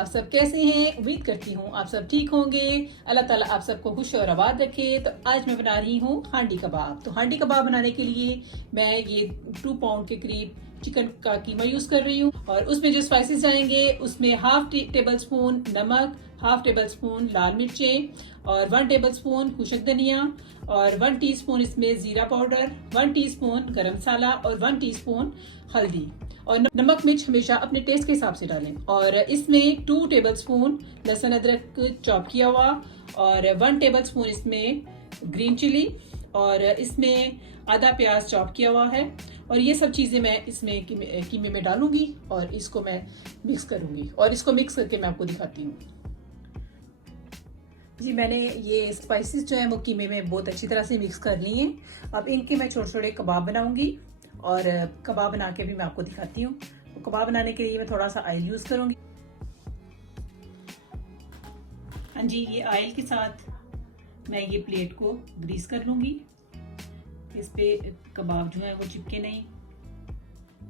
आप सब कैसे हैं? उम्मीद करती हूँ आप सब ठीक होंगे। अल्लाह ताला आप सबको खुश और आबाद रखे। तो आज मैं बना रही हूँ हांडी कबाब। तो हांडी कबाब बनाने के लिए मैं ये 2 पाउंड के करीब चिकन का कीमा यूज कर रही हूँ और उसमें जो स्पाइसेस जाएंगे उसमें हाफ टेबल स्पून नमक, हाफ टेबल स्पून लाल मिर्चें और 1 टेबल स्पून खुशक धनिया और 1 टीस्पून इसमें जीरा पाउडर, 1 टीस्पून गरम मसाला और 1 टीस्पून हल्दी। और नमक मिर्च हमेशा अपने टेस्ट के हिसाब से डालें। और इसमें 2 टेबल स्पून लहसुन अदरक चॉप किया हुआ और 1 टेबल स्पून इसमें ग्रीन चिली और इसमें आधा प्याज चॉप किया हुआ है। और ये सब चीज़ें मैं इसमें कीमे में डालूंगी और इसको मैं मिक्स करूंगी और इसको मिक्स करके मैं आपको दिखाती हूँ। जी मैंने ये स्पाइसेस जो है वो कीमे में बहुत अच्छी तरह से मिक्स कर ली हैं। अब इनके मैं छोटे छोटे कबाब बनाऊंगी और कबाब बना के भी मैं आपको दिखाती हूँ। तो कबाब बनाने के लिए मैं थोड़ा सा ऑयल यूज करूंगी। हाँ जी, ये ऑयल के साथ मैं ये प्लेट को ग्रीस कर लूंगी। इस पे कबाब जो है वो चिपके नहीं।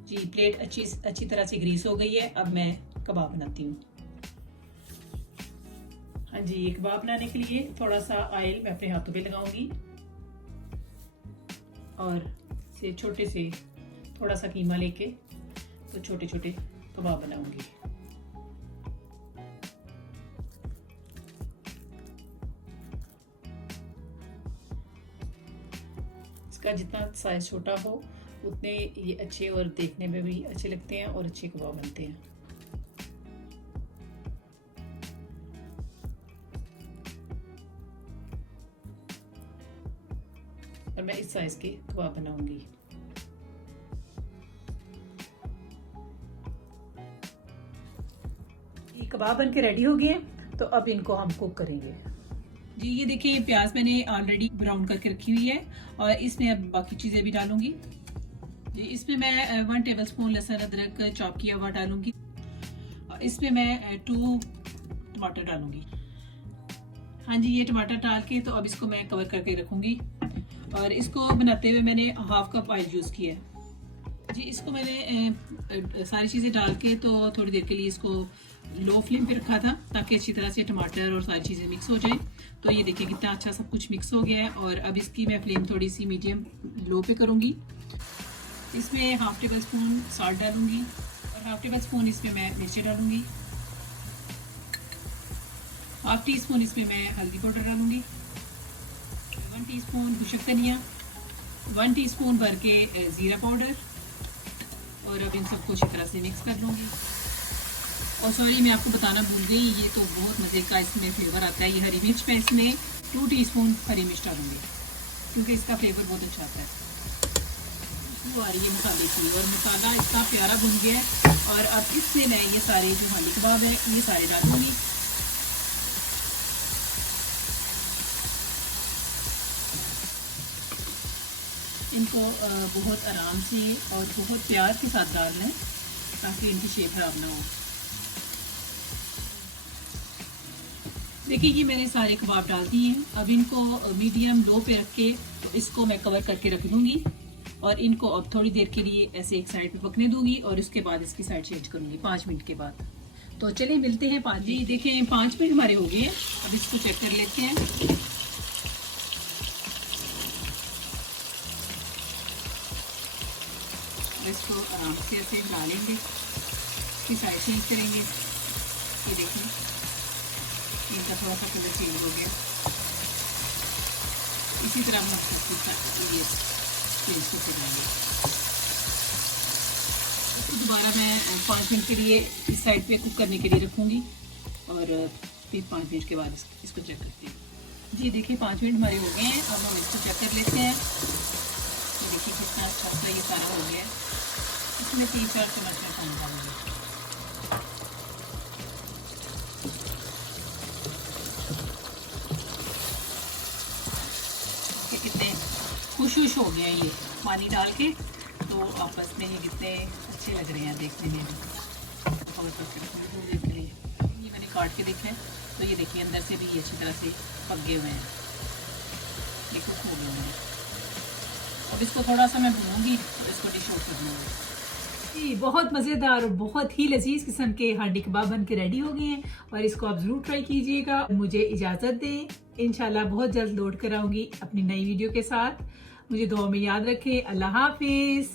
जी प्लेट अच्छी तरह से ग्रीस हो गई है। अब मैं कबाब बनाती हूँ। हाँ जी, ये कबाब बनाने के लिए थोड़ा सा ऑयल मैं अपने हाथों पे लगाऊंगी और से छोटे से थोड़ा सा कीमा लेके तो छोटे छोटे कबाब बनाऊंगी। इसका जितना साइज छोटा हो उतने ये अच्छे और देखने में भी अच्छे लगते हैं और अच्छे कबाब बनते हैं। और मैं इस साइज के कबाब बनाऊंगी। ये कबाब बन के रेडी हो गए हैं तो अब इनको हम कुक करेंगे। जी ये देखिए, प्याज मैंने ऑलरेडी ब्राउन करके रखी हुई है और इसमें अब बाकी चीजें भी डालूंगी। जी इसमें मैं 1 टेबल स्पून लहसुन अदरक चॉप किया हुआ डालूंगी और इसमें मैं 2 टमाटर डालूंगी। हाँ जी, ये टमाटर डाल के तो अब इसको मैं कवर करके रखूंगी। और इसको बनाते हुए मैंने हाफ कप ऑयल यूज किया है। जी इसको मैंने सारी चीजें डाल के तो थोड़ी देर के लिए इसको लो फ्लेम पे रखा था ताकि अच्छी तरह से टमाटर और सारी चीजें मिक्स हो जाए। तो ये देखिए कितना अच्छा सब कुछ मिक्स हो गया है। और अब इसकी मैं फ्लेम थोड़ी सी मीडियम लो पे करूंगी। इसमें हाफ टेबल स्पून सॉल्ट डालूंगी और हाफ टेबल स्पून इसमें मैं मिर्ची डालूंगी। हाफ टी स्पून इसमें मैं हल्दी पाउडर डालूंगी, 1 टीस्पून खुशक धनिया, 1 टीस्पून भर के जीरा पाउडर। और अब इन सबको अच्छी तरह से मिक्स कर लूँगी। और सॉरी मैं आपको बताना भूल गई, ये तो बहुत मज़े का इसमें फ्लेवर आता है। ये हरी मिर्च मैं इसमें 2 टीस्पून हरी मिर्च डालूंगी क्योंकि इसका फ्लेवर बहुत अच्छा आता है। वो आ रही है मसाले की और मसाला इतना प्यारा भुन गया है। और अब इसमें मैं ये सारे जो हांडी कबाब है ये सारे डालूंगी। इनको बहुत आराम से और बहुत प्यार के साथ डालना है ताकि इनकी शेप खराब ना हो। देखिए ये मैंने सारे कबाब डाल दिए हैं। अब इनको मीडियम लो पे रख के तो इसको मैं कवर करके रख दूंगी और इनको अब थोड़ी देर के लिए ऐसे एक साइड पे पकने दूंगी और उसके बाद इसकी साइड चेंज करूंगी 5 मिनट के बाद। तो चलिए मिलते हैं 5। जी देखें 5 मिनट हमारे हो गए। अब इसको चेक कर लेते हैं। इसको आराम से ऐसे हिला लेंगे, इसकी साइड चेंज करेंगे। ये देखिए इनका थोड़ा सा कलर चेंज हो गया। इसी तरह हम ये चेंज करते जाएंगे। इसको दोबारा मैं 5 मिनट के लिए इस साइड पे कुक करने के लिए रखूँगी और फिर 5 मिनट के बाद इसको चेक करते हैं। जी देखिए 5 मिनट हमारे हो गए हैं। अब हम इसको चेक कर लेते हैं। तो देखिए कितना अच्छा सा ये सारा हो गया है। इसमें 3-4 चम्मच में पानी डालूंगी। कितने खुश हो गए ये पानी डाल के, तो आपस में ये कितने अच्छे लग रहे हैं देखने में भी। ये मैंने काट के देखा है तो ये देखिए अंदर से भी ये अच्छी तरह से पक गए हुए हैं। ये कुक हो गए हैं। अब इसको थोड़ा सा मैं भूनूंगी तो इसको डिश आउट कर लूँगी। जी, बहुत मज़ेदार और बहुत ही लजीज किस्म के हांडी कबाब बन के रेडी हो गए हैं और इसको आप ज़रूर ट्राई कीजिएगा। मुझे इजाज़त दें, इंशाल्लाह बहुत जल्द लौट कर आऊँगी अपनी नई वीडियो के साथ। मुझे दुआ में याद रखें। अल्लाह हाफिज़।